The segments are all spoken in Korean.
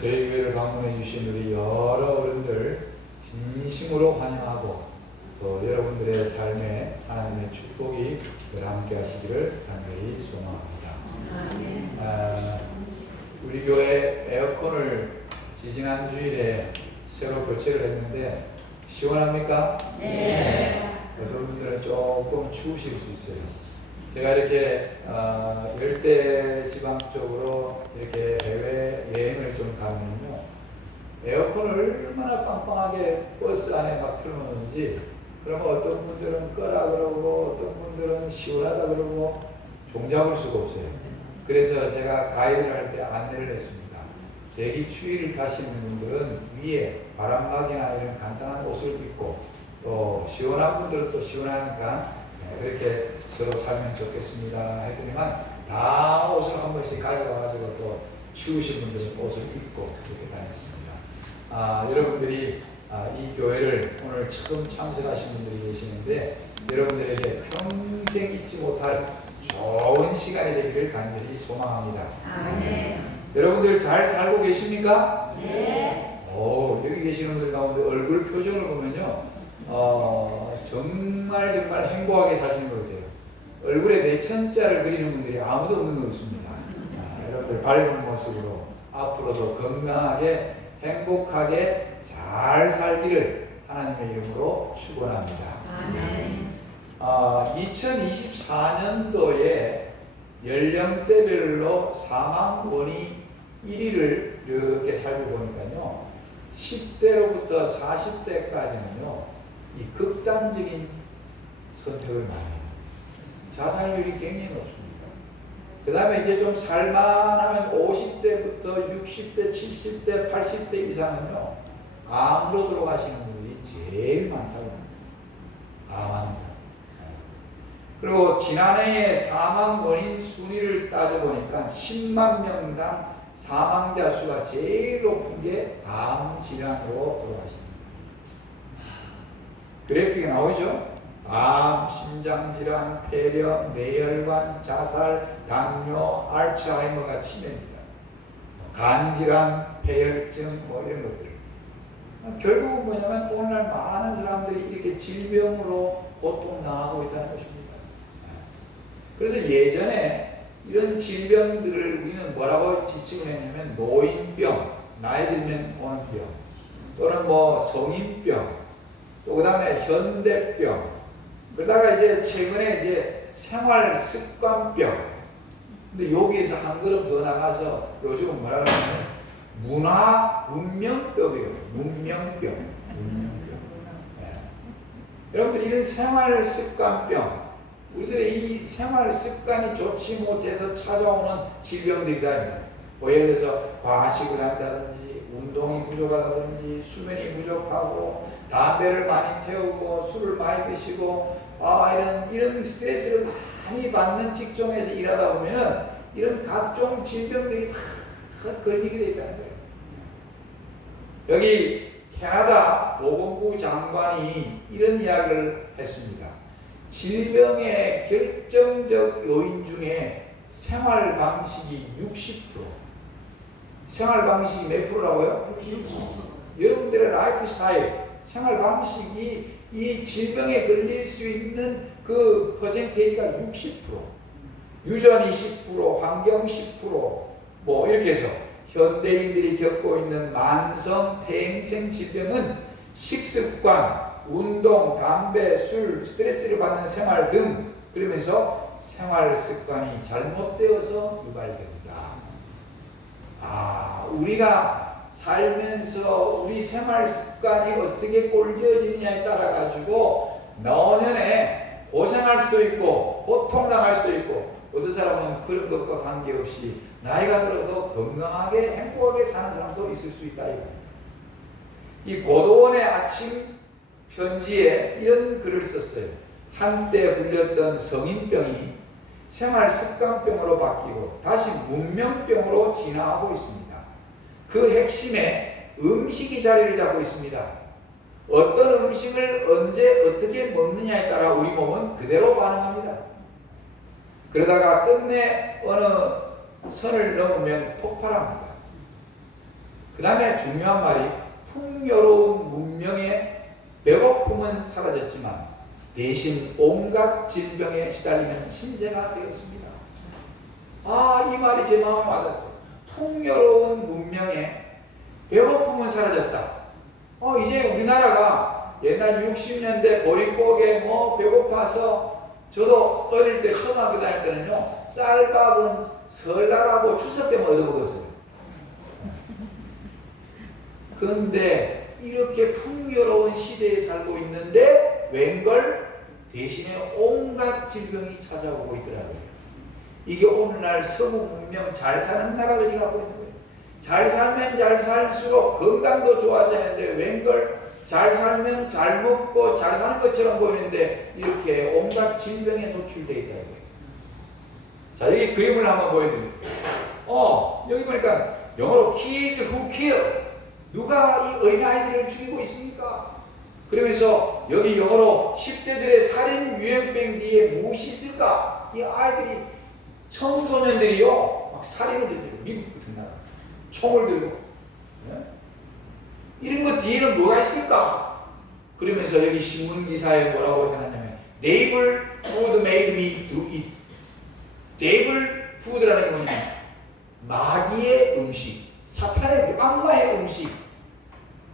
저희 교회를 방문해 주신 우리 여러 어른들 진심으로 환영하고 또 여러분들의 삶에 하나님의 축복이 늘 함께 하시기를 간절히 소망합니다. 우리 교회 에어컨을 지지난 주일에 새로 교체를 했는데 시원합니까? 네. 여러분들은 조금 추우실 수 있어요. 제가 이렇게 열대 지방 쪽으로 이렇게 해외 여행을 좀 가면요, 에어컨을 얼마나 빵빵하게 버스 안에 막 틀어놓는지, 그러면 어떤 분들은 끄라 그러고 어떤 분들은 시원하다 그러고 종잡을 수가 없어요. 그래서 제가 가이드를 할 때 안내를 했습니다. 대기 추위를 타시는 분들은 위에 바람막이나 이런 간단한 옷을 입고, 또 시원한 분들은 또 시원하니까 그렇게 서로 살면 좋겠습니다 했더니만 다 옷을 한 번씩 가져와가지고 또 추우신 분들은 옷을 입고 그렇게 다녔습니다. 여러분들이 이 교회를 오늘 처음 참석하신 분들이 계시는데 여러분들에게 평생 잊지 못할 좋은 시간이 되기를 간절히 소망합니다. 아멘. 여러분들 잘 살고 계십니까? 네. 여기 계시는 분들 가운데 얼굴 표정을 보면요, 정말 행복하게 사시는 것 같아요. 얼굴에 내천자를 그리는 분들이 아무도 없는 것 같습니다. 여러분들 밝은 모습으로 앞으로도 건강하게 행복하게 잘 살기를 하나님의 이름으로 축원합니다. 아멘. 2024년도에 연령대별로 사망원이 1위를 이렇게 살펴보니까요, 10대로부터 40대까지는요 이 극단적인 선택을 많이 해요. 자살률이 굉장히 높습니다. 그 다음에 이제 좀 살만하면 50대부터 60대, 70대, 80대 이상은요 암으로 들어가시는 분들이 제일 많다고 합니다. 암환자. 그리고 지난해에 사망 원인 순위를 따져보니까 10만 명당 사망자 수가 제일 높은 게 암 질환으로 돌아가십니다. 그래픽이 나오죠? 암, 심장질환, 폐렴, 뇌혈관, 자살, 당뇨, 알츠하이머가 치매입니다. 간질환, 폐혈증 이런 것들. 결국은 뭐냐면 오늘날 많은 사람들이 이렇게 질병으로 고통당하고 있다는 것입니다. 그래서 예전에 이런 질병들을 우리는 뭐라고 지칭을 했냐면 노인병, 나이 들면 오는 병, 또는 성인병, 또 그 다음에 현대병, 그러다가 이제 최근에 이제 생활습관병. 근데 여기에서 한 걸음 더 나가서 요즘은 뭐라 그러냐면 문화문명병이에요. 문명병. 네. 여러분들 이런 생활습관병, 우리들의 이 생활습관이 좋지 못해서 찾아오는 질병들이다. 예를 들어서 과식을 한다든지, 운동이 부족하다든지, 수면이 부족하고, 담배를 많이 태우고, 술을 많이 드시고, 이런 스트레스를 많이 받는 직종에서 일하다 보면은 이런 각종 질병들이 다 걸리게 되어 있다는 거예요. 여기 캐나다 보건부 장관이 이런 이야기를 했습니다. 질병의 결정적 요인 중에 생활 방식이 60%. 생활 방식이 몇 프로라고요? 60%. 여러분들의 라이프 스타일, 생활 방식이 이 질병에 걸릴 수 있는 그 퍼센테이지가 60%. 유전 20%, 환경 10%, 이렇게 해서 현대인들이 겪고 있는 만성 퇴행성 질병은 식습관, 운동, 담배, 술, 스트레스를 받는 생활 등, 그러면서 생활 습관이 잘못되어서 유발됩니다. 우리가 살면서 우리 생활 습관이 어떻게 꼴지어지느냐에 따라 가지고 노년에 고생할 수도 있고 고통당할 수도 있고, 어떤 사람은 그런 것과 관계없이 나이가 들어도 건강하게 행복하게 사는 사람도 있을 수 있다. 이 고도원의 아침 편지에 이런 글을 썼어요. 한때 불렸던 성인병이 생활습관병으로 바뀌고 다시 문명병으로 진화하고 있습니다. 그 핵심에 음식이 자리를 잡고 있습니다. 어떤 음식을 언제 어떻게 먹느냐에 따라 우리 몸은 그대로 반응합니다. 그러다가 끝내 어느 선을 넘으면 폭발합니다. 그 다음에 중요한 말이 풍요로운 문명의 배고픔은 사라졌지만 대신 온갖 질병에 시달리는 신세가 되었습니다. 아, 이 말이 제 마음에 와닿았어요. 풍요로운 문명의 배고픔은 사라졌다. 이제 우리나라가 옛날 60년대 보릿고개 배고파서 저도 어릴 때 초등학교 다닐 때는요, 쌀밥은 설날하고 추석 때만 얻어먹었어요. 그런데 이렇게 풍요로운 시대에 살고 있는데 웬걸 대신에 온갖 질병이 찾아오고 있더라고요. 이게 오늘날 서구 문명 잘 사는 나라들이 갖고 있는 거예요. 잘 살면 잘 살수록 건강도 좋아지는데 웬걸 잘 살면 잘 먹고 잘 사는 것처럼 보이는데 이렇게 온갖 질병에 노출되어 있다고요. 자, 여기 그림을 한번 보여드릴게요. 여기 보니까 영어로 kids who kill. 누가 이 어린아이들을 죽이고 있습니까? 그러면서 여기 영어로 10대들의 살인 유행병 뒤에 무엇이 있을까? 이 아이들이 청소년들이요 막 살인을 저지르고 미국 같은 나라 총을 들고 이런 것 뒤에는 뭐가 있을까? 그러면서 여기 신문 기사에 뭐라고 해놨냐면 Devil food made me do it. Devil food라는 게 뭐냐면 마귀의 음식, 사탄의 악마의 음식.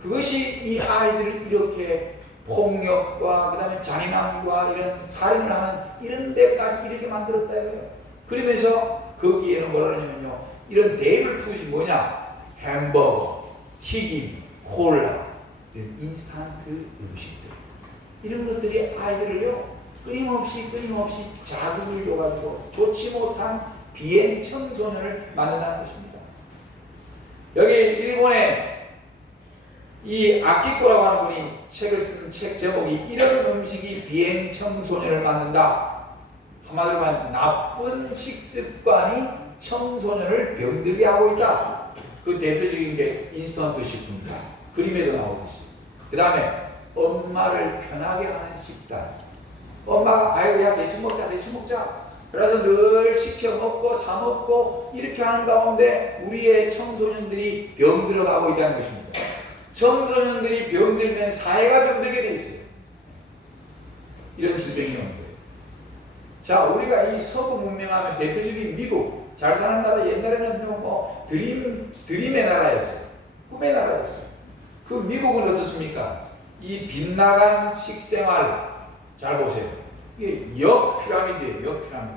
그것이 이 아이들을 이렇게 폭력과 그 다음에 잔인함과 이런 살인을 하는 이런 데까지 이렇게 만들었다 이거예요. 그러면서 거기에는 뭐라 하냐면요, 이런 데이블 푸드이 뭐냐? 햄버거, 튀김, 콜라, 이런 인스턴트 음식들, 이런 것들이 아이들을요 끊임없이 자극을 줘가지고 좋지 못한 비행 청소년을 만든다는 것입니다. 여기 일본에 이 아키코라고 하는 분이 책을 쓴 책 제목이 이런 음식이 비행 청소년을 만든다. 한마디로 말하면 나쁜 식습관이 청소년을 병들게 하고 있다. 그 대표적인 게 인스턴트 식품입니다. 그림에도 나오듯이. 그 다음에 엄마를 편하게 하는 식단. 엄마가 아이고 야 대충 먹자. 그래서 늘 시켜 먹고 사 먹고 이렇게 하는 가운데 우리의 청소년들이 병들어가고 있다는 것입니다. 청소년들이 병들면 사회가 병들게 돼 있어요. 이런 질병이 오는 거예요. 자, 우리가 이 서구 문명하면 대표적인 미국, 잘 사는 나라, 옛날에는 드림의 나라였어요. 꿈의 나라였어요. 그 미국은 어떻습니까? 이 빗나간 식생활, 잘 보세요. 이게 역 피라미드예요, 역 피라미드.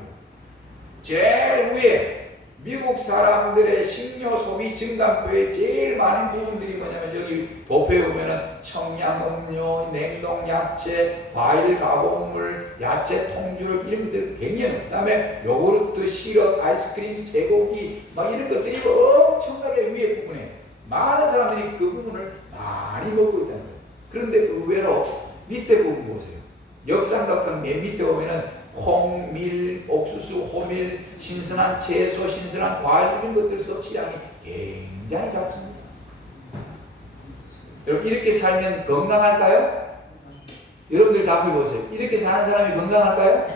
제일 위에 미국 사람들의 식료 소비 증감표에 제일 많은 부분들이 뭐냐면 여기 도표에 보면은 청량음료, 냉동 야채, 과일 가공물, 야채 통줄 이런 것들 굉장히, 그 다음에 요구르트, 시럽, 아이스크림, 쇠고기 막 이런 것들이 엄청나게 위에 부분에 많은 사람들이 그 부분을 많이 먹고 있다는 거예요. 그런데 의외로 밑에 부분 보세요. 역삼각형 맨 밑에 보면은 콩, 밀, 옥수수, 호밀, 신선한 채소, 신선한 과일 이런 것들 섭취량이 굉장히 작습니다. 여러분 이렇게 살면 건강할까요? 여러분들 답을 보세요. 이렇게 사는 사람이 건강할까요?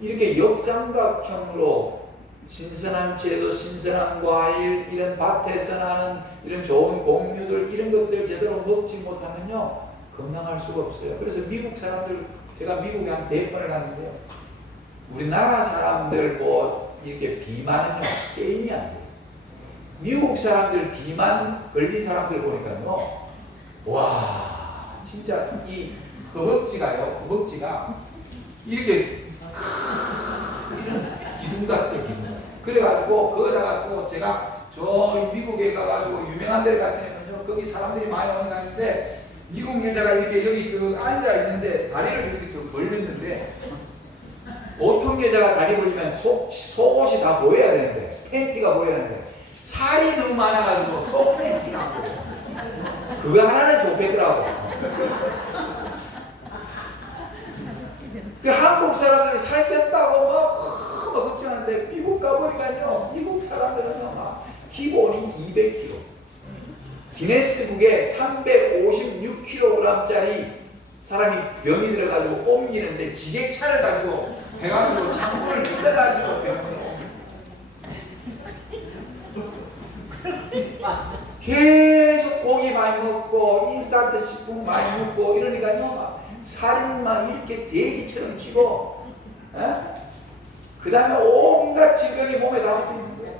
이렇게 역삼각형으로 신선한 채소, 신선한 과일, 이런 밭에서 나는 이런 좋은 곡류들 이런 것들 제대로 먹지 못하면요 건강할 수가 없어요. 그래서 미국 사람들, 제가 미국에 한 4번을 갔는데요. 우리나라 사람들 이렇게 비만은요, 게임이 안 돼요. 미국 사람들 비만 걸린 사람들 보니까요, 와, 진짜 이 허벅지가 이렇게 이런 기둥 같은 기둥. 그래가지고, 거기다가 또 제가 저 미국에 가가지고 유명한 데 같은 데는요, 거기 사람들이 많이 오는 가는데, 미국 여자가 이렇게 여기 앉아 있는데 다리를 이렇게 벌렸는데 보통 여자가 다리 벌리면 속옷이 다 보여야 되는데 팬티가 보여야 되는데 살이 너무 많아가지고 속 팬티가 안 보여. 그거 하나는 좋겠더라고. 그 한국 사람들이 살쪘다고 막 걱정하는데 미국 가보니까요 미국 사람들은 막 기본이 200kg. 기네스북에 356kg짜리 사람이 병이 들어가지고 옮기는데 지게차를 가지고 해가지고 창문을 뜯어가지고 병을 계속 고기 많이 먹고 인스턴트 식품 많이 먹고 이러니까요 막 살이 막 이렇게 돼지처럼 찌고 그 다음에 온갖 질병이 몸에 다 붙어 있는 거예요.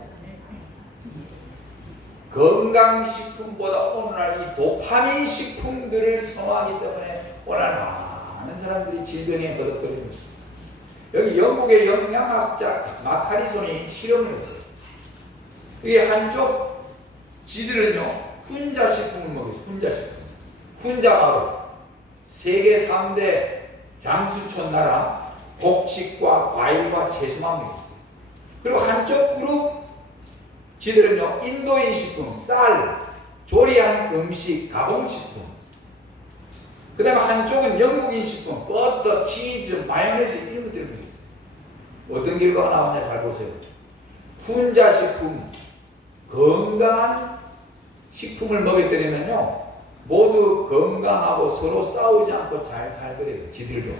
건강식품보다 오늘날 이 도파민 식품들을 선호하기 때문에 오늘날 많은 사람들이 질병에 버덕거리는 거예요. 여기 영국의 영양학자 마카리손이 실험을 했어요. 이게 한쪽 지들은요 훈자 식품을 먹였어요. 훈자 식품. 훈자하고 세계 3대 향수촌 나라 곡식과 과일과 채소만 먹였어요. 그리고 한쪽 그룹 지들은요 인도인 식품, 쌀, 조리한 음식, 가공식품. 그 다음에 한쪽은 영국인 식품, 버터, 치즈, 마요네즈 이런 것들을 먹였어요. 어떤 결과가 나오냐 잘 보세요. 훈자 식품, 건강한 식품을 먹였더니면요 모두 건강하고 서로 싸우지 않고 잘 살더래요. 지들도.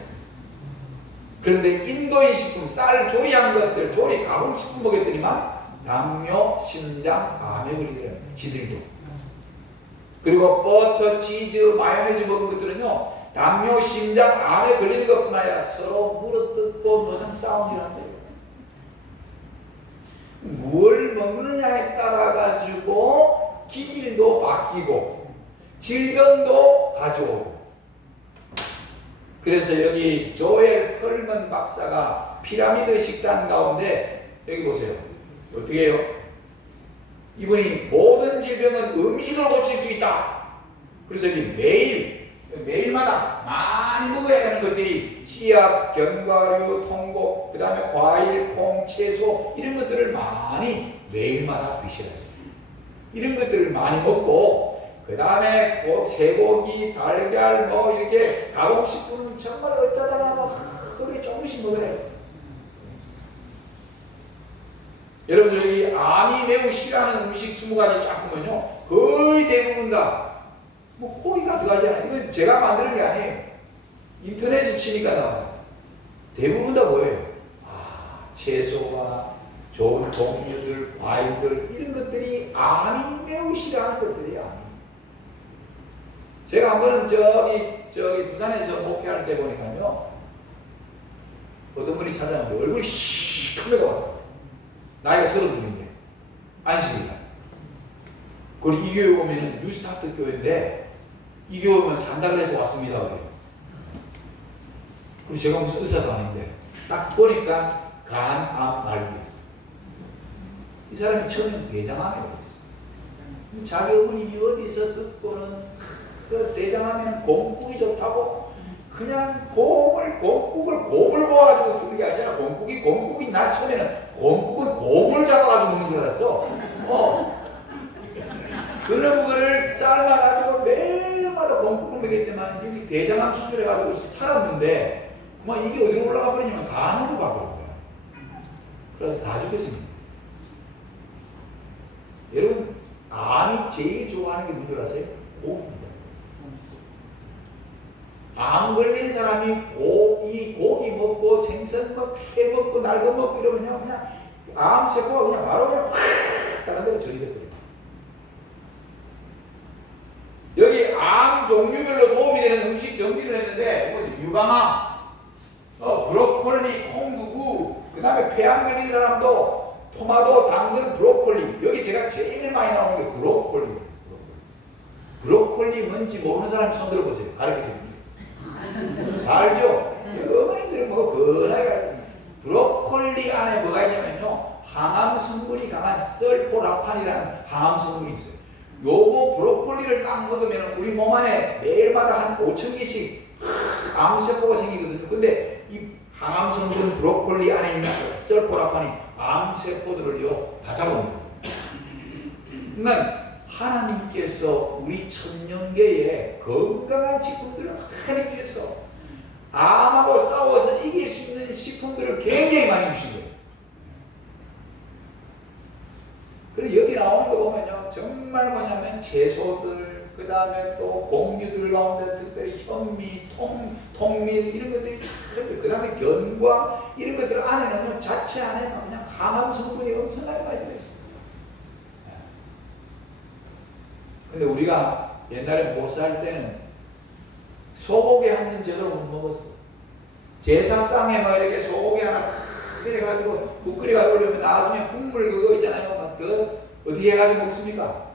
그런데 인도인 식품, 쌀, 조리한 것들, 조리, 가공식품 먹였더니만 당뇨, 심장, 암에 걸리더래요. 지들도. 그리고 버터, 치즈, 마요네즈 먹은 것들은요 당뇨, 심장, 암에 걸리는 것뿐만 아니라 서로 물어뜯고 무슨 싸움이란 말이에요. 뭘 먹느냐에 따라 가지고 기질도 바뀌고 질병도 가져오고. 그래서 여기 조엘 펄먼 박사가 피라미드 식단 가운데 여기 보세요. 어떻게 해요? 이분이 모든 질병은 음식으로 고칠 수 있다. 그래서 여기 매일마다 많이 먹어야 하는 것들이 씨앗, 견과류, 통곡, 그 다음에 과일, 콩, 채소 이런 것들을 많이 매일마다 드셔야 돼요. 이런 것들을 많이 먹고 그 다음에 쇠고기, 달걀 뭐 이렇게 가공식품 정말 어쩌다가 뭐 그렇게 조금씩 먹어야 돼요. 여러분들 여기 암이 매우 싫어하는 음식 20가지 쫙 보면요 거의 대부분 다 뭐 고기가 들어가잖아요. 이건 제가 만드는 게 아니에요. 인터넷에 치니까 나와요. 대부분 다 뭐예요? 채소와 좋은 동류들, 과일들 이런 것들이 암이 매우 싫어하는 것들이야. 제가 한 번은 저기 부산에서 목회할 때 보니까요 어떤 분이 찾아왔는데 얼굴이 시커멓게 왔어요. 나이가 32인데 안식일날. 그리고 이 교회 오면은 뉴스타트 교회인데 이 교회 오면 산다 그래서 왔습니다. 그래요. 그리고 제가 무슨 의사도 아닌데 딱 보니까 간암 말기였어요. 이 사람이 처음엔 대장암에 걸렸어요. 자기 어머니 어디서 듣고는 그 대장암에는 곰국이 좋다고 그냥 곰국을 구워가지고 주는 게 아니라 곰국이 나 처음에는 곰국은 곰을 잡아가지고 먹는 줄 알았어. 그거를 삶아가지고 매일마다 곰국을 먹였더만 여기 대장암 수술해가지고 살았는데 그만 이게 어디로 올라가 버리냐면 간으로 가버린 거야. 그래서 다 죽였습니다. 여러분 암이 제일 좋아하는 게 뭔지 아세요? 고기입니다. 암 걸린 사람이 이 고기 먹고 생선 먹고 회 먹고 날거 먹고 이러면요 그냥 암 세포가 그냥 바로 그냥 확 다른 데로 전이됐거든요. 여기 암 종류별로 도움이 되는 음식 정리를 했는데 이것은 유방암, 브로콜리, 콩두부, 그 다음에 폐암 걸린 사람도 토마토, 당근, 브로콜리. 여기 제가 제일 많이 나오는 게 브로콜리. 브로콜리 뭔지 모르는 사람 손 들어보세요. 가르쳐드립니다. 다 알죠? 어머니들은 뭐 건하게 알죠. 브로콜리 안에 뭐가 있냐면요 항암 성분이 강한 설포라판이라는 항암 성분이 있어요. 요거 브로콜리를 딱 먹으면 우리 몸 안에 매일마다 한 5,000개씩 암세포가 생기거든요. 근데 이 항암 성분 브로콜리 안에 있는 설포라판이 암세포들을요 다 잡아먹는 거예요. 그러니까 하나님께서 우리 천년계에 건강한 식품들을 많이 주셔서 암하고 싸워서 이길 수 있는 식품들을 굉장히 많이 주신 거예요. 그리고 여기 나오는 거 보면요 정말 뭐냐면 채소들 그 다음에 또 곡류들 가운데 특별히 현미, 통밀 이런 것들이 그 다음에 견과 이런 것들 안에는요 자체 안에 그냥 항암 성분이 엄청나게 많이 들어있어요. 근데 우리가 옛날에 모사할 때는 소고기 한 점 제대로 못 먹었어. 제사상에 막 이렇게 소고기 하나 탁 끓여가지고 국 끓여가지고 올리면 나중에 국물 그거 있잖아요. 막 그 어떻게 해가지고 먹습니까?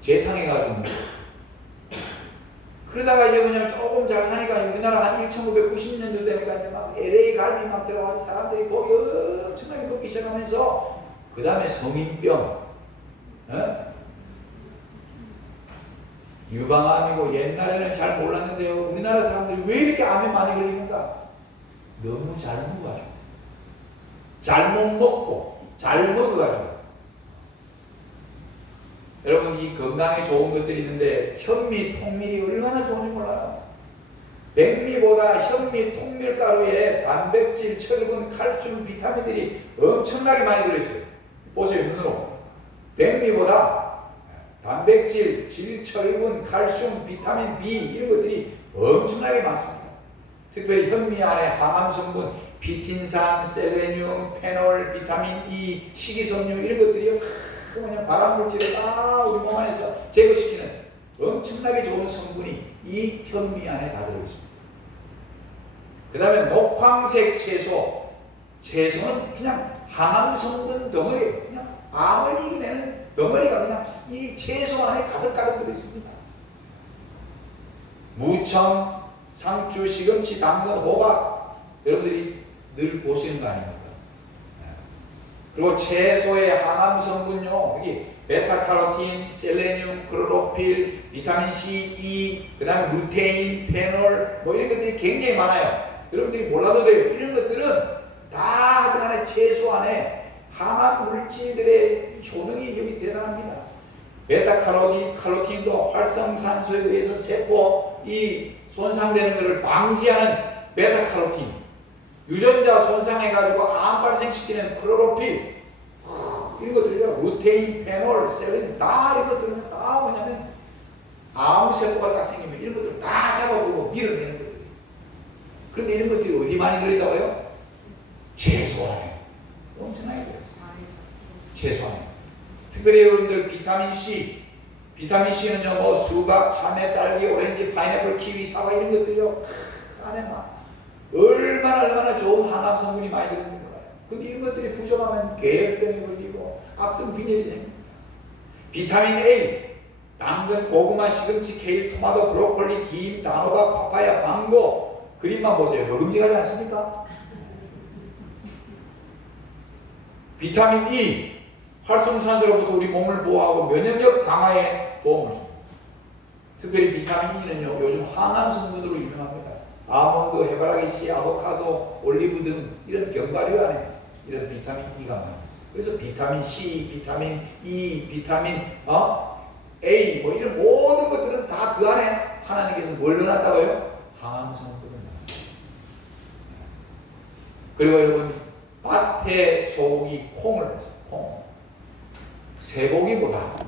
재탕해가지고 먹어. 그러다가 이제 그냥 조금 잘 사니까 우리나라 한 1990년도 되니까 이제 막 LA 갈비 막 들어가서 사람들이 고기 엄청나게 먹기 시작하면서 그 다음에 성인병, 유방암이고 옛날에는 잘 몰랐는데요. 우리나라 사람들이 왜 이렇게 암에 많이 걸리는가? 너무 잘 먹어가지고, 잘못 먹고, 잘 먹어가지고. 여러분 이 건강에 좋은 것들이 있는데 현미, 통밀이 얼마나 좋은지 몰라요. 백미보다 현미, 통밀가루에 단백질, 철분, 칼슘, 비타민들이 엄청나게 많이 들어있어요. 보세요 눈으로. 백미보다 단백질, 질, 철분, 칼슘, 비타민 B 이런 것들이 엄청나게 많습니다. 특별히 현미 안에 항암 성분, 비틴산, 셀레늄, 페놀, 비타민 E, 식이섬유 이런 것들이 그냥 발암물질을 다 우리 몸 안에서 제거시키는 엄청나게 좋은 성분이 이 현미 안에 다 들어있습니다. 그 다음에 녹황색 채소, 채소는 그냥 항암 성분 덩어리예요. 그냥 암을 이기내는 덩어리가 그냥 이 채소 안에 가득가득 들어있습니다. 무청, 상추, 시금치, 당근, 호박 여러분들이 늘 보시는 거 아닙니까? 그리고 채소의 항암 성분요, 여기 베타카로틴, 셀레늄, 클로로필, 비타민 C, E, 그 다음에 루테인, 페놀, 뭐 이런 것들이 굉장히 많아요. 여러분들이 몰라도 돼요. 이런 것들은 다 하여튼간에 채소 안에 항암 물질들의 효능이 여기 대단합니다. 베타카로틴도 활성산소에 의해서 세포 이 손상되는 것을 방지하는 베타카로틴, 유전자 손상해가지고 암 발생시키는 클로로필 이런 것들이요. 루테인, 페놀, 셀레늄 다 이런 것들은 다 뭐냐면 암세포가 딱 생기면 이런 것들을 다 잡아보고 밀어내는 것들이. 그런데 이런 것들이 어디 많이 들어있다고요? 채소 안에 엄청나게 들어있어요. 채소 안에. 특별히 여러분들 비타민 C, 비타민 C는요 뭐 수박, 참외, 딸기, 오렌지, 파인애플, 키위, 사과 이런 것들이요 안에 막 얼마나 좋은 항암 성분이 많이 들어있는 거예요. 근데 이런 것들이 부족하면 궤혈병이 걸리고 악성 빈혈이 생깁니다. 비타민 A, 당근, 고구마, 시금치, 케일, 토마토, 브로콜리, 김, 단호박, 파파야, 망고 그림만 보세요. 먹음직하지 않습니까? 비타민 E, 활성산소로부터 우리 몸을 보호하고 면역력 강화에 도움을 줍니다. 특별히 비타민 E는요 요즘 항암 성분으로 유명합니다. 아몬드, 해바라기 씨, 아보카도, 올리브 등 이런 견과류 안에 이런 비타민 E가 많이 있어요. 그래서 비타민 C, 비타민 E, 비타민 A 뭐 이런 모든 것들은 다 그 안에 하나님께서 뭘 넣어놨다고요? 항암 성분을 넣어놨어요. 그리고 여러분 밭에 소고기 콩을 넣었어요. 콩.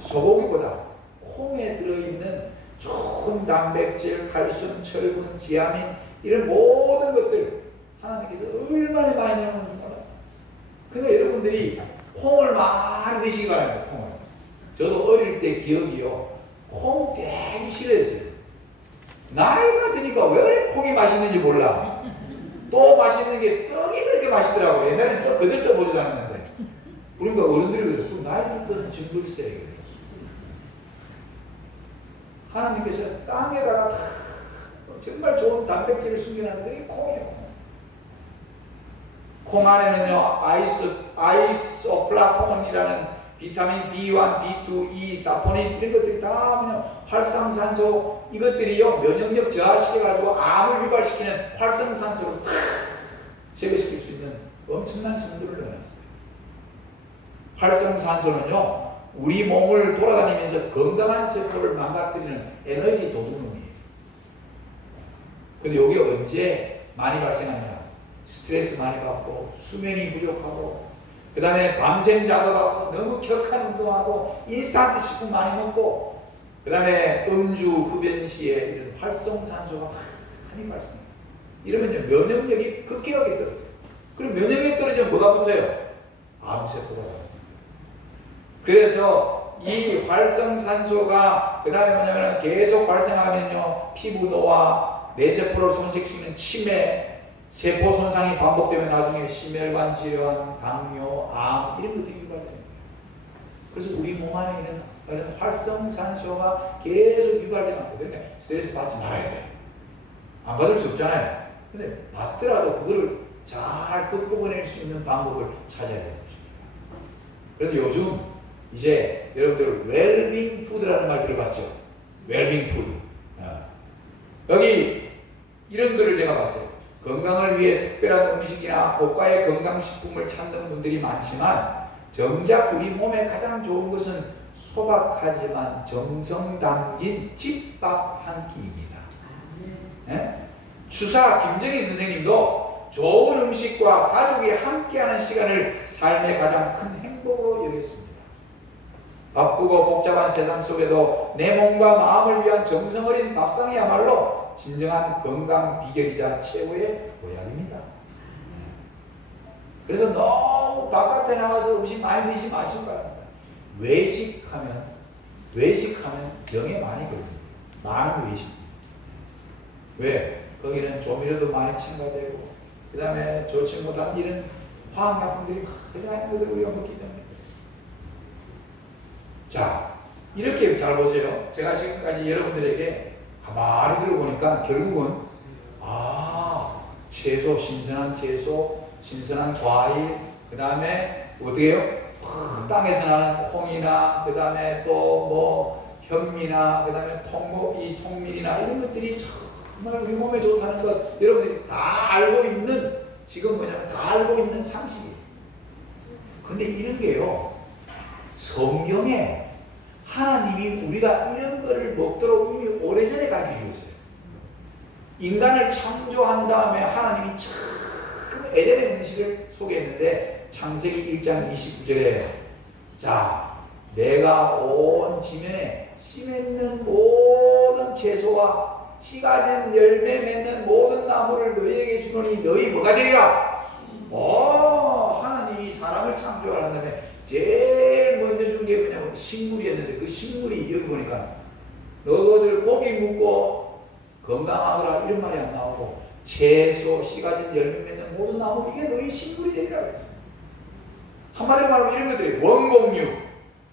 소고기보다 콩에 들어있는 좋은 단백질, 칼슘, 철분, 지아민 이런 모든 것들 하나님께서 얼마나 많이 넣는지 몰라요. 그러니까 여러분들이 콩을 많이 드시기 바랍니다. 콩을. 저도 어릴 때 기억이요. 콩 되게 싫어했어요. 나이가 드니까 왜 이렇게 콩이 맛있는지 몰라. 또 맛있는 게 떡이 그렇게 맛있더라고요. 옛날에는 떡 그들도 보지도 않았는데. 그러니까 어른들이 그랬어요. 나이 들 때는 징글세. 하나님께서 땅에다가 정말 좋은 단백질을 숨겨놨는데 이게 콩이에요. 콩 안에는요 아이소플라보닌이라는 비타민 B1, B2, E, 사포닌 이런 것들이 다 그냥 활성산소 이것들이요 면역력 저하시켜가지고 암을 유발시키는 활성산소를 제거시킬 수 있는 엄청난 성분을 넣어놨어요. 활성산소는요 우리 몸을 돌아다니면서 건강한 세포를 망가뜨리는 에너지 도둑놈이에요. 근데 이게 언제 많이 발생하냐? 스트레스 많이 받고 수면이 부족하고 그 다음에 밤샘 작업하고 너무 격한 운동하고 인스턴트 식품 많이 먹고 그 다음에 음주, 흡연 시에 이런 활성산소가 많이 발생해요. 이러면요 면역력이 급격하게 떨어져요. 그럼 면역력이 떨어지면 뭐가 붙어요? 암세포가. 그래서 이 활성산소가 그 다음에 뭐냐면 계속 발생하면요 피부 노화, 뇌세포를 손색시키는 치매, 세포 손상이 반복되면 나중에 심혈관 질환, 당뇨, 암 이런 것들이 유발됩니다. 그래서 우리 몸 안에 있는 이런 활성산소가 계속 유발되면 그러면 스트레스 받지 말아야 돼. 안 받을 수 없잖아요. 근데 받더라도 그거를 잘 극복해낼 수 있는 방법을 찾아야 되는 것입니다. 그래서 요즘 이제 여러분들 웰빙 푸드라는 말 들어봤죠? 웰빙 푸드. 여기 이런 글을 제가 봤어요. 건강을 위해 특별한 음식이나 고가의 건강식품을 찾는 분들이 많지만 정작 우리 몸에 가장 좋은 것은 소박하지만 정성 담긴 집밥 한 끼입니다. 추사 김정희 선생님도 좋은 음식과 가족이 함께하는 시간을 삶의 가장 큰 행복으로 여겼습니다. 바쁘고 복잡한 세상 속에도 내 몸과 마음을 위한 정성 어린 밥상이야말로 진정한 건강 비결이자 최고의 보약입니다. 그래서 너무 바깥에 나가서 음식 많이 드시지 마시기 바랍니다. 외식하면 병에 많이 걸립니다. 많은 외식. 왜? 거기는 조미료도 많이 첨가되고 그 다음에 좋지 못한 이런 화학약품들이 그냥 것을 우리가 먹기 때문에. 자, 이렇게 잘 보세요. 제가 지금까지 여러분들에게 가만히 들어보니까 결국은 채소, 신선한 과일, 그 다음에 어떻게 해요? 땅에서 나는 콩이나 그 다음에 또 뭐 현미나 그 다음에 송밀이나 이런 것들이 정말 우리 몸에 좋다는 것 여러분들이 다 알고 있는 지금 뭐냐면 다 알고 있는 상식이에요. 근데 이런 게요 성경에 하나님이 우리가 이런 거를 먹도록 이미 오래전에 가르쳐 주셨어요. 인간을 창조한 다음에 하나님이 참 에덴의 음식을 소개했는데 창세기 1장 29절에 자 내가 온 지면에 씨 맺는 모든 채소와 씨 가진 열매 맺는 모든 나무를 너희에게 주노니 너희 뭐가 되리라? 하나님이 사람을 창조하는 다음에 제일 먼저 준 게 뭐냐면 식물이었는데 그 식물이 여기 보니까 너희들 고기 먹고 건강하거라 이런 말이 안 나오고 채소, 씨 가진 열매 맺는 모든 나무 이게 너희 식물이 되리라 그랬어요. 한마디로 말하면 이런 것들이 원곡류,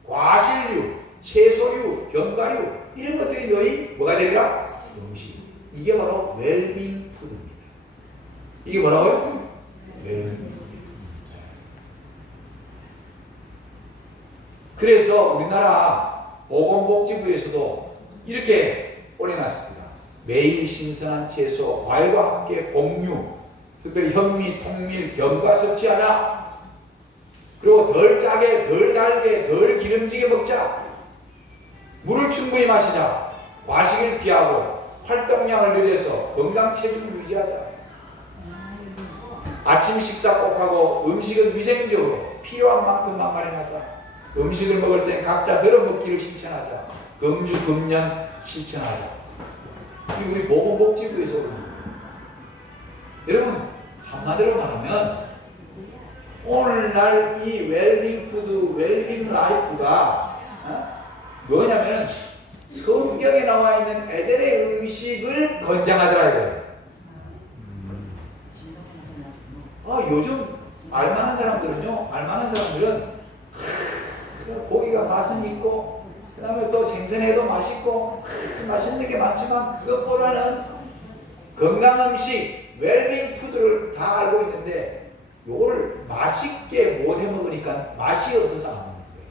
과실류, 채소류, 견과류 이런 것들이 너희 뭐가 되리라? 음식. 이게 바로 웰빙 푸드입니다. 이게 뭐라고요? 웰빙. 그래서 우리나라 보건복지부에서도 이렇게 올려놨습니다. 매일 신선한 채소, 과일과 함께 곡류, 특별히 현미, 통밀, 견과 섭취하자. 그리고 덜 짜게, 덜 달게, 덜 기름지게 먹자. 물을 충분히 마시자. 과식을 피하고 활동량을 늘려서 건강 체중을 유지하자. 아침 식사 꼭 하고 음식은 위생적으로 필요한 만큼만 마련하자. 음식을 먹을 땐 각자 덜어 먹기를 실천하자. 금주 금년 실천하자. 이 우리 보건복지부에서 여러분 한마디로 말하면 오늘날 이 웰빙 푸드, 웰빙 라이프가 뭐냐면 성경에 나와 있는 에덴의 음식을 권장하더라 이거예요. 요즘 알만한 사람들은 고기가 맛은 있고 그 다음에 또 생선회도 맛있고 맛있는 게 많지만 그것보다는 건강음식, 웰빙 푸드를 다 알고 있는데 요거를 맛있게 못 해먹으니까 맛이 없어서 안 먹는 거예요.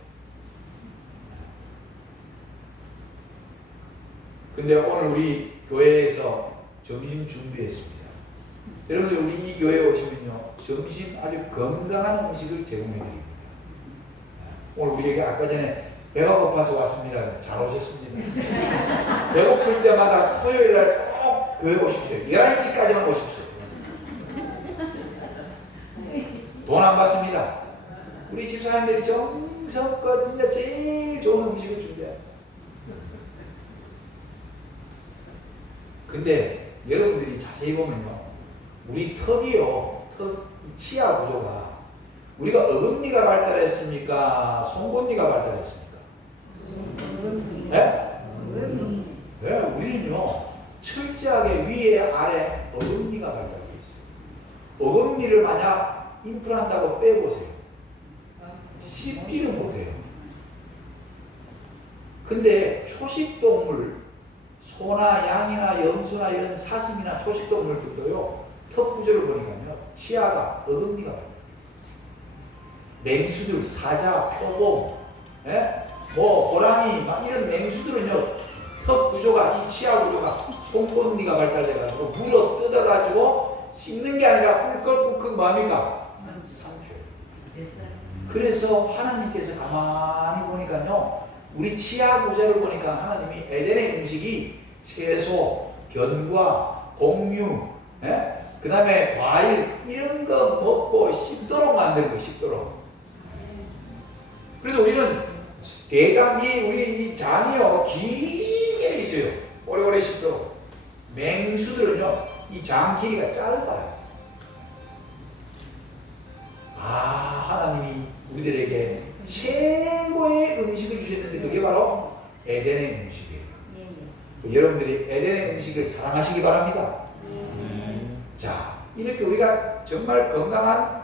근데 오늘 우리 교회에서 점심 준비했습니다. 여러분들 우리 이 교회에 오시면요 점심 아주 건강한 음식을 제공해 드립니다. 오늘 우리에게 아까 전에 배가 고파서 왔습니다. 잘 오셨습니다. 배고플 때마다 토요일날 꼭 교회 오십시오. 11시까지만 오십시오. 돈 안 받습니다. 우리 집사람들이 정성껏 진짜 제일 좋은 음식을 준비해요. 근데 여러분들이 자세히 보면요 우리 턱이요 턱 치아 구조가 우리가 어금니가 발달했습니까? 송곳니가 발달했습니까? 네? 네, 우리는요 철저하게 위에 아래 어금니가 발달되어 있어요. 어금니를 만약 임플란트하고 빼보세요. 씹지를 못해요. 근데 초식동물, 소나 양이나 염소나 이런 사슴이나 초식동물들도요 턱 구조를 보니까요 치아가 어금니가 발달되어 있어요. 맹수들, 사자, 표범, 예? 뭐 호랑이 막 이런 맹수들은요 턱 구조가, 이 치아 구조가 송곳니가 발달돼가지고 물어 뜯어가지고 씹는 게 아니라 꿀꺽꿀꺽 뭐합니까? 삼켜요. 그래서 하나님께서 가만히 보니까요 우리 치아 구조를 보니까 하나님이 에덴의 음식이 채소, 견과, 곡류, 그 다음에 과일 이런 거 먹고 씹도록 만든 거예요. 씹도록. 그래서 우리는 대장이, 우리 이 장이요 길게 있어요. 오래오래 씹도록. 맹수들은요 이 장 길이가 짧아요. 하나님이 우리들에게 최고의 음식을 주셨는데 그게 바로 에덴의 음식이에요. 여러분들이 에덴의 음식을 사랑하시기 바랍니다. 자, 이렇게 우리가 정말 건강한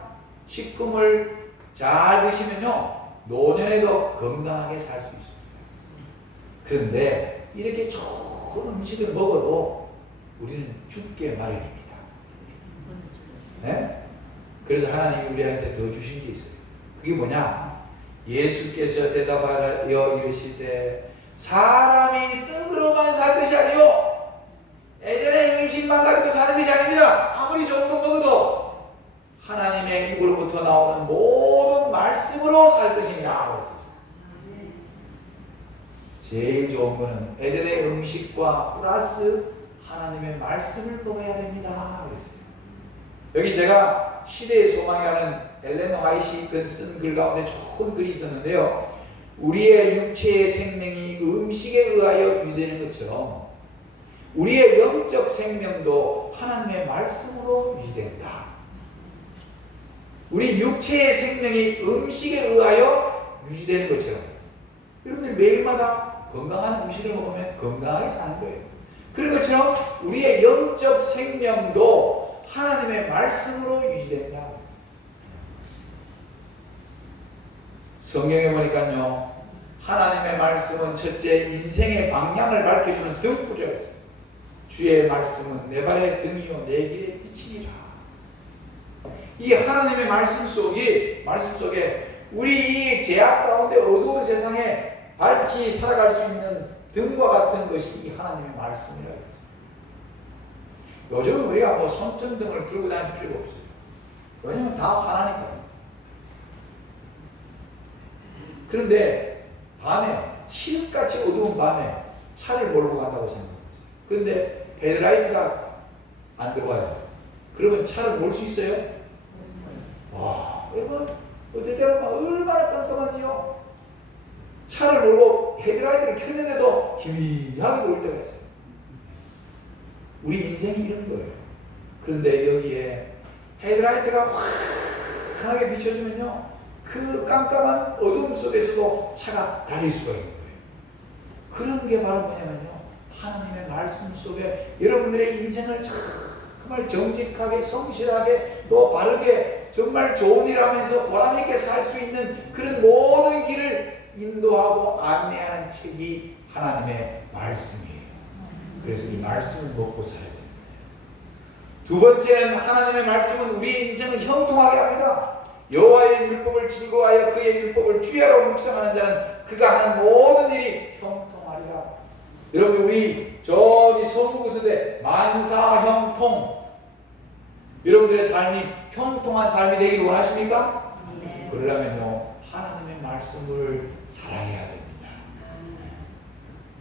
식품을 잘 드시면요 노년에도 건강하게 살 수 있습니다. 그런데 이렇게 좋은 음식을 먹어도 우리는 죽게 마련입니다. 네? 그래서 하나님이 우리한테 더 주신 게 있어요. 그게 뭐냐? 예수께서 대답하여 이르시되 사람이 떡으로만 살 것이 아니요 에덴의 음식만 가지고 사는 것이 아닙니다. 아무리 좋은 거 먹어도 하나님의 입으로부터 나오는 모든 말씀으로 살 것이니라 그랬어요. 제일 좋은 거는 에덴의 음식과 플러스 하나님의 말씀을 먹어야 됩니다 그랬어요. 여기 제가 시대의 소망이라는 엘렌 화이트가 쓴 글 가운데 좋은 글이 있었는데요. 우리의 육체의 생명이 음식에 의하여 유지되는 것처럼 우리의 영적 생명도 하나님의 말씀으로 유지된다. 우리 육체의 생명이 음식에 의하여 유지되는 것처럼 여러분들 매일마다 건강한 음식을 먹으면 건강하게 사는 거예요. 그런 것처럼 우리의 영적 생명도 하나님의 말씀으로 유지된다. 성경에 보니까요 하나님의 말씀은 첫째 인생의 방향을 밝혀주는 등불이었어요. 주의 말씀은 내 발의 등이요 내 길의 빛이니라. 이 하나님의 말씀 속에 우리 이 죄악 가운데 어두운 세상에 밝히 살아갈 수 있는 등과 같은 것이 이 하나님의 말씀이라고 했어요. 요즘은 우리가 뭐 손전등을 들고 다닐 필요가 없어요. 왜냐면 다 하나니까요. 그런데 밤에 칠흑같이 어두운 밤에 차를 몰고 간다고 생각합니다. 그런데 헤드라이트가 안 들어와요. 그러면 차를 몰 수 있어요? 와, 여러분 어떨 때는 얼마나 깜깜한지요. 차를 몰고 헤드라이트를 켰는데도 희미하게 보일 때가 있어요. 우리 인생이 이런 거예요. 그런데 여기에 헤드라이트가 환하게 비춰주면요 그 깜깜한 어둠 속에서도 차가 달릴 수가 있는 거예요. 그런 게 바로 뭐냐면요 하나님의 말씀 속에 여러분들의 인생을 정말 정직하게 성실하게 또 바르게 정말 좋은 일 하면서 보람있게 살 수 있는 그런 모든 길을 인도하고 안내하는 책이 하나님의 말씀이에요. 그래서 이 말씀을 먹고 살아야 됩니다. 두 번째는 하나님의 말씀은 우리의 인생을 형통하게 합니다. 여호와의 율법을 즐거워하여 그의 율법을 주야로 묵상하는 자는 그가 하는 모든 일이 형통하리라. 여러분 우리 저기 성부구슬에 만사형통 여러분들의 삶이 형통한 삶이 되기를 원하십니까? 네. 그러려면요 하나님의 말씀을 살아야 됩니다.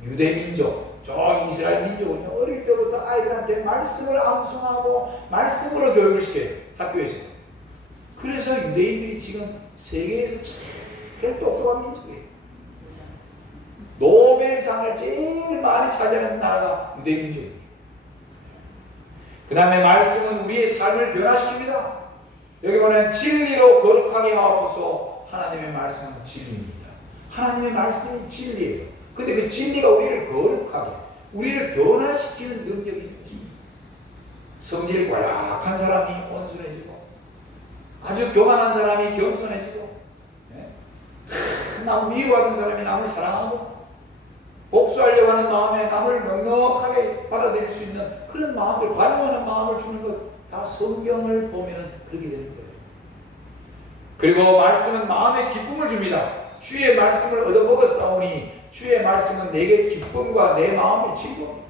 유대민족 저 이스라엘 민족은요 어릴 때부터 아이들한테 말씀을 암송하고 말씀으로 교육을 시켜요. 학교에서. 그래서 유대인들이 지금 세계에서 제일 똑똑한 민족이에요. 노벨상을 제일 많이 차지하는 나라가 유대민족이에요. 그 다음에 말씀은 우리의 삶을 변화시킵니다. 여기 보면 진리로 거룩하게 하옵소서. 하나님의 말씀은 진리입니다. 하나님의 말씀은 진리예요. 근데 그 진리가 우리를 거룩하게, 우리를 변화시키는 능력이 있는 것입니다. 성질 고약한 사람이 온순해지고, 아주 교만한 사람이 겸손해지고, 남 미워하는 사람이 남을 사랑하고, 복수하려고 하는 마음에 남을 넉넉하게 받아들일 수 있는 그런 마음을, 관용하는 마음을 주는 것, 다 성경을 보면 그렇게 되는 거예요. 그리고 말씀은 마음에 기쁨을 줍니다. 주의 말씀을 얻어먹었사오니 주의 말씀은 내게 기쁨과 내 마음의 즐거움.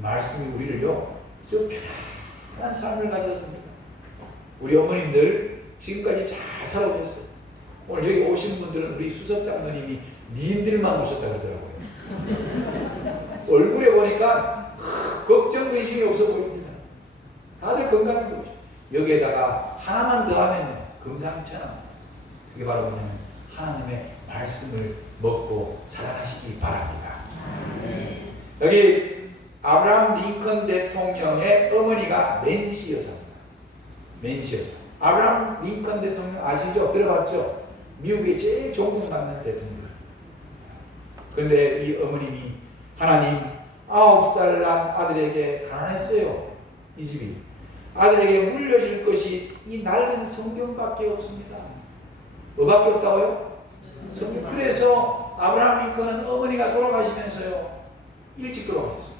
말씀이 우리를요, 좀 편안한 삶을 가져줍니다. 우리 어머님들 지금까지 잘 살아오셨어요. 오늘 여기 오신 분들은 우리 수석장로님이 미인들만 오셨다 그러더라고요. 얼굴에 보니까 걱정 의심이 없어 보입니다. 다들 건강해 보이죠. 여기에다가 하나만 더하면 금상첨화. 그게 바로 뭐냐면 하나님의 말씀을 먹고 살아가시기 바랍니다. 여기 아브라함 링컨 대통령의 어머니가 맨시 여사입니다. 맨시 여사. 아브라함 링컨 대통령 아시죠? 들어봤죠? 미국의 제일 존경받는 대통령. 그런데 이 어머님이 하나님 9살 난 아들에게 가난했어요. 이 집이. 아들에게 물려줄 것이 이 낡은 성경밖에 없습니다. 뭐밖에 없다고요? 성경. 그래서 아브라함 링컨은 어머니가 돌아가시면서요, 일찍 돌아가셨어요.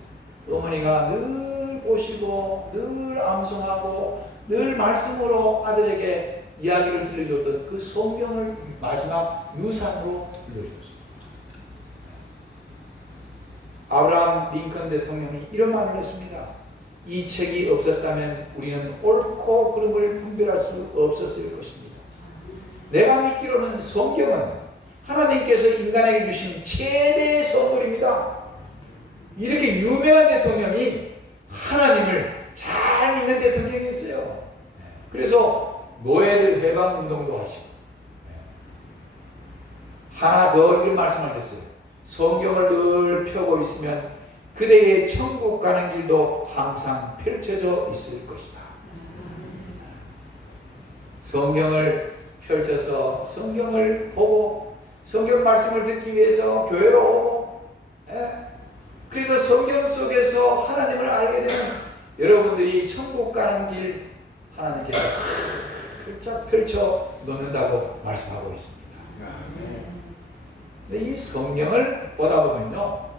어머니가 늘 보시고 늘 암송하고 늘 말씀으로 아들에게 이야기를 들려줬던 그 성경을 마지막 유산으로 들려줬어요. 아브라함 링컨 대통령이 이런 말을 했습니다. 이 책이 없었다면 우리는 옳고 그름을 분별할 수 없었을 것입니다. 내가 믿기로는 성경은 하나님께서 인간에게 주신 최대의 선물입니다. 이렇게 유명한 대통령이 하나님을 잘 믿는 대통령이었어요. 그래서 노예들 해방운동도 하시고, 하나 더 이런 말씀을 했어요. 성경을 늘 펴고 있으면 그대의 천국 가는 길도 항상 펼쳐져 있을 것이다. 성경을 펼쳐서 성경을 보고 성경 말씀을 듣기 위해서 교회로 오고, 그래서 성경 속에서 하나님을 알게 되면 여러분들이 천국 가는 길 하나님께서 활짝 펼쳐 놓는다고 말씀하고 있습니다. 근데 이 성경을 보다 보면요,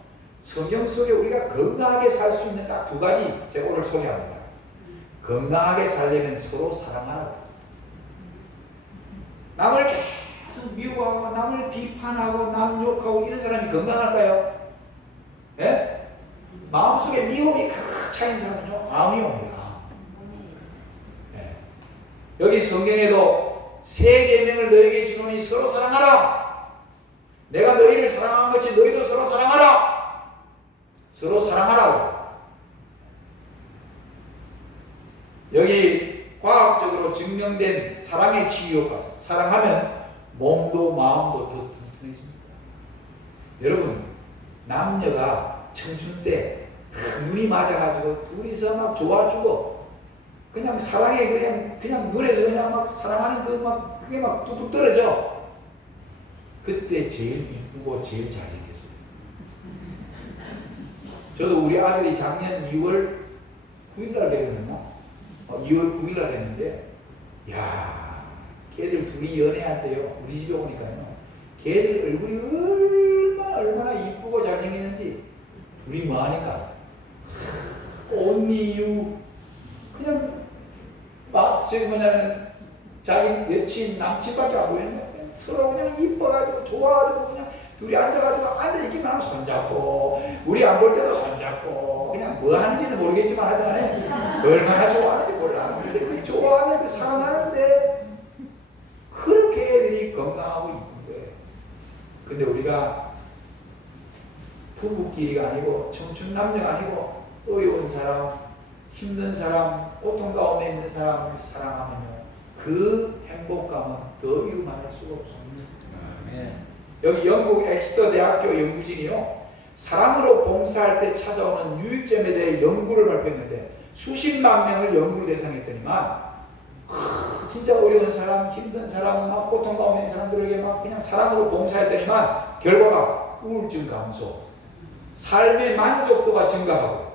성경 속에 우리가 건강하게 살 수 있는 딱 두 가지 제가 오늘 소개합니다. 건강하게 살려면 서로 사랑하라고. 남을 계속 미워하고 남을 비판하고 남 욕하고 이런 사람이 건강할까요? 예? 마음속에 미움이 가득 차인 사람은요, 암이 옵니다. 예. 여기 성경에도 세 계명을 너에게 주노니 서로 사랑하라. 내가 너희를 사랑한 것이 너희도 서로 사랑하라. 서로 사랑하라고. 여기 과학적으로 증명된 사랑의 치유가, 사랑하면 몸도 마음도 더 튼튼해집니다. 여러분, 남녀가 청춘 때 눈이 맞아가지고 둘이서 막 좋아주고 그냥 사랑에 그냥 눈에서 그냥 막 사랑하는 그 막 그게 막 뚝뚝 떨어져. 그때 제일 이쁘고 제일 잘생겼어요. 저도 우리 아들이 작년 2월 9일날 되거든요. 2월 9일날 했는데, 야, 걔들 둘이 연애할 때요, 우리 집에 오니까요, 걔들 얼굴이 얼마나 이쁘고 잘생기는지 둘이 뭐 하니까 only you 그냥 막 지금 뭐냐면 자기 여친 남친밖에 안 보이는 거야. 서로 그냥 이뻐가지고 좋아가지고 그냥 둘이 앉아가지고 앉아있기만 하면 손잡고, 우리 안 볼 때도 손잡고, 그냥 뭐 하는지는 모르겠지만 하여튼간에 얼마나 좋아하는지 몰라. 근데 좋아하는데 사랑하는데 그렇게 애들이 건강하고 이쁜데, 근데 우리가 부부끼리가 아니고 청춘 남녀가 아니고 어려운 사람, 힘든 사람, 고통 가운데 있는 사람을 사랑하면요, 그 행복감은 더 이루말할 수가 없습니다. 여기 영국 엑스터 대학교 연구진이요, 사랑으로 봉사할 때 찾아오는 유익점에 대해 연구를 발표했는데 수십만 명을 연구를 대상했더니만 진짜 어려운 사람, 힘든 사람, 막 고통 가운데 있는 사람들에게 막 그냥 사랑으로 봉사했더니만 결과가 우울증 감소, 삶의 만족도가 증가하고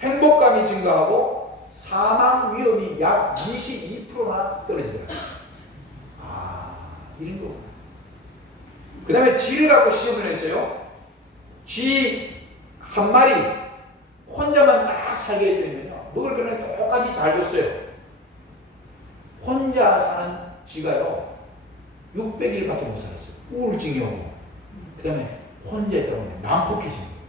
행복감이 증가하고 사망 위험이 약 22%나 떨어지더라고요. 아, 이런 거. 그 다음에 쥐를 갖고 시험을 했어요. 쥐 한 마리 혼자만 딱 살게 해드리면요, 먹을 거는 똑같이 잘 줬어요. 혼자 사는 쥐가요 600일밖에 못 살았어요. 우울증이 오고, 그 다음에 혼자 있다 보면 난폭해지는 거예요.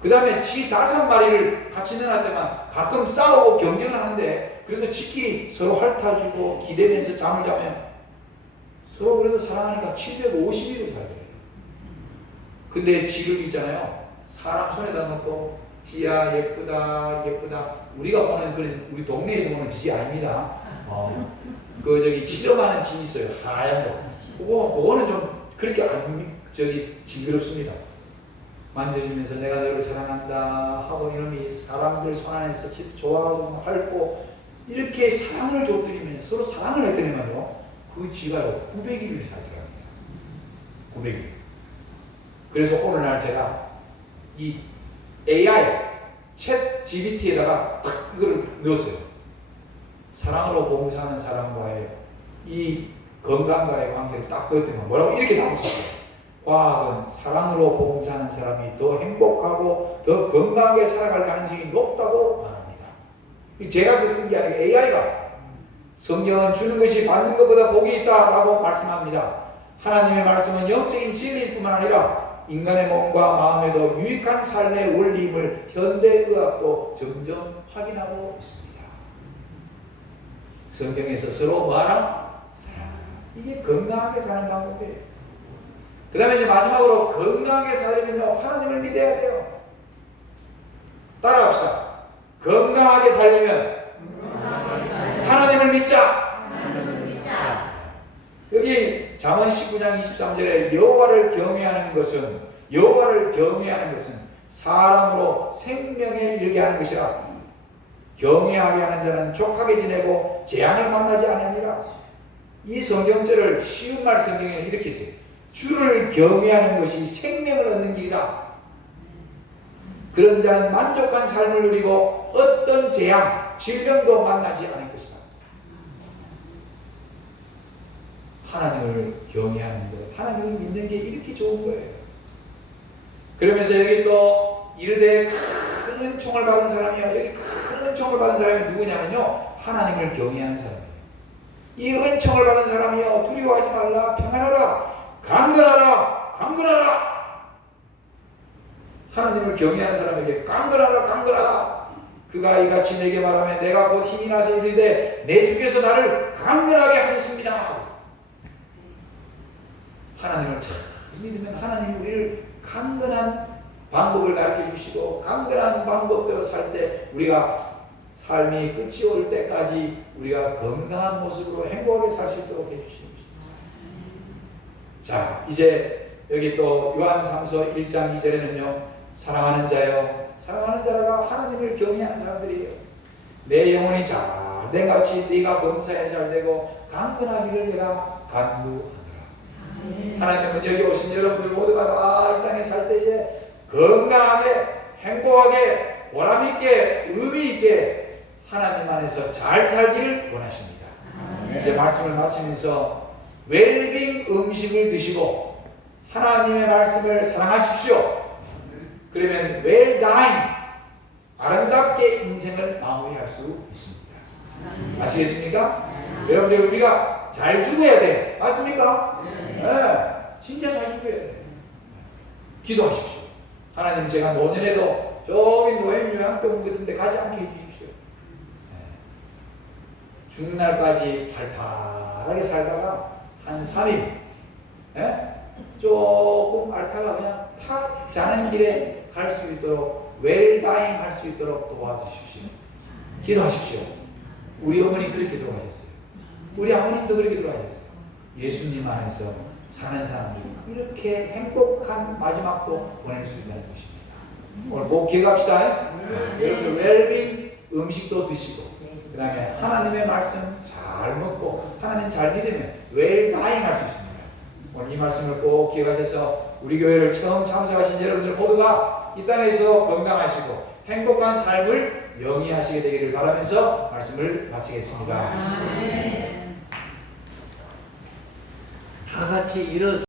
그 다음에 쥐 5마리를 같이 넣어놨다만 가끔 싸우고 경쟁을 하는데, 그래도 지끼리 서로 핥아주고 기대면서 잠을 자면 서로 그래도 사랑하니까 750일을 살더래요. 근데 쥐를 있잖아요, 사람 손에다 놓고 쥐야 예쁘다 예쁘다, 우리가 보는 그런 우리 동네에서 보는 쥐 아닙니다. 그 저기 실험하는 쥐 있어요, 하얀 거. 그거는 좀 그렇게 안 징그럽습니다. 만져주면서 내가 너를 사랑한다 하고 이놈이 사람들 손 안에서 좋아하고 핥고 이렇게 사랑을 줬더니면 서로 사랑을 했더니만요, 그 쥐가요 900일을 살더랍니다. 900일. 그래서 오늘날 제가 이 AI 챗 GPT에다가 이걸 넣었어요. 사랑으로 봉사하는 사람과의 이 건강과의 관계를 딱 그었더니 뭐라고 이렇게 나왔어요. 과학은 사랑으로 봉사하는 사람이 더 행복하고 더 건강하게 살아갈 가능성이 높다고 말합니다. 제가 그 쓴 게 아니라 AI가. 성경은 주는 것이 받는 것보다 복이 있다라고 말씀합니다. 하나님의 말씀은 영적인 진리일 뿐만 아니라 인간의 몸과 마음에도 유익한 삶의 원리임을 현대의학도 점점 확인하고 있습니다. 성경에서 서로 뭐하라? 이게 건강하게 사는 방법이에요. 그 다음에 이제 마지막으로 건강하게 살려면 하나님을 믿어야 돼요. 따라합시다. 건강하게 살려면 하나님을 믿자. 여기 잠언 19장 23절에 여호와를 경외하는 것은 사람으로 생명에 이르게 하는 것이라. 경외하게 하는 자는 족하게 지내고 재앙을 만나지 아니하니라. 이 성경절을 쉬운 말 성경에 이렇게 있어요. 주를 경외하는 것이 생명을 얻는 길이다. 그런 자는 만족한 삶을 누리고 어떤 재앙, 질병도 만나지 않을 것이다. 하나님을 경외하는 것, 하나님을 믿는 게 이렇게 좋은 거예요. 그러면서 여기 또 이르되 큰 은총을 받은 사람이요, 여기 큰 은총을 받은 사람이 누구냐면요, 하나님을 경외하는 사람이에요. 이 은총을 받은 사람이요, 두려워하지 말라, 평안하라, 강건하라, 강건하라. 하나님을 경외하는 사람에게 강건하라, 강건하라. 그가 이같이 내게 말하면 내가 곧 힘이 나서 이르되 내 주께서 나를 강건하게 하셨습니다. 하나님을 참 믿으면 하나님이 우리를 강건한 방법을 가르쳐 주시고, 강건한 방법대로 살 때 우리가 삶이 끝이 올 때까지 우리가 건강한 모습으로 행복하게 살 수 있도록 해주시는 것입니다. 자, 이제 여기 또 요한삼서 1장 2절에는요, 사랑하는 자여, 사랑하는 자가 하나님을 경외하는 사람들이에요. 내 영혼이 잘된 같이 네가 범사에 잘되고 강건하기를 내가 간구하노라. 하나님은 여기 오신 여러분들 모두가 다 이 땅에 살 때에 건강하게, 행복하게, 보람있게, 의미있게 하나님 안에서 잘 살기를 원하십니다. 이제 말씀을 마치면서 웰빙 음식을 드시고 하나님의 말씀을 사랑하십시오. 그러면 웰다잉, 아름답게 인생을 마무리할 수 있습니다. 아시겠습니까? 여러분들 우리가 잘 죽어야 돼. 맞습니까? 네. 진짜 잘 죽어야 돼. 기도하십시오. 하나님, 제가 노년에도 저기 노인 요양병원 같은 데 가지 않게 해주십시오. 네. 죽는 날까지 팔팔하게 살다가 한 3일 조금 앓다가 그냥 탁 자는 길에 갈 수 있도록, 웰다잉 할 수 있도록 도와주십시오. 기도하십시오. 우리 어머니 그렇게 돌아가셨어요. 우리 아버님도 그렇게 돌아가셨어요. 예수님 안에서 사는 사람들이 이렇게 행복한 마지막도 보낼 수 있다는 것입니다. 오늘 꼭 기억합시다. 여러분 웰빙 음식도 드시고, 그 다음에 하나님의 말씀 잘 먹고 하나님 잘 믿으면 웰다잉 할 수 있습니다. 오늘 이 말씀을 꼭 기억하셔서 우리 교회를 처음 참석하신 여러분들 모두가 이 땅에서 건강하시고 행복한 삶을 영위하시게 되기를 바라면서 말씀을 마치겠습니다. 아멘. 다 같이 일어서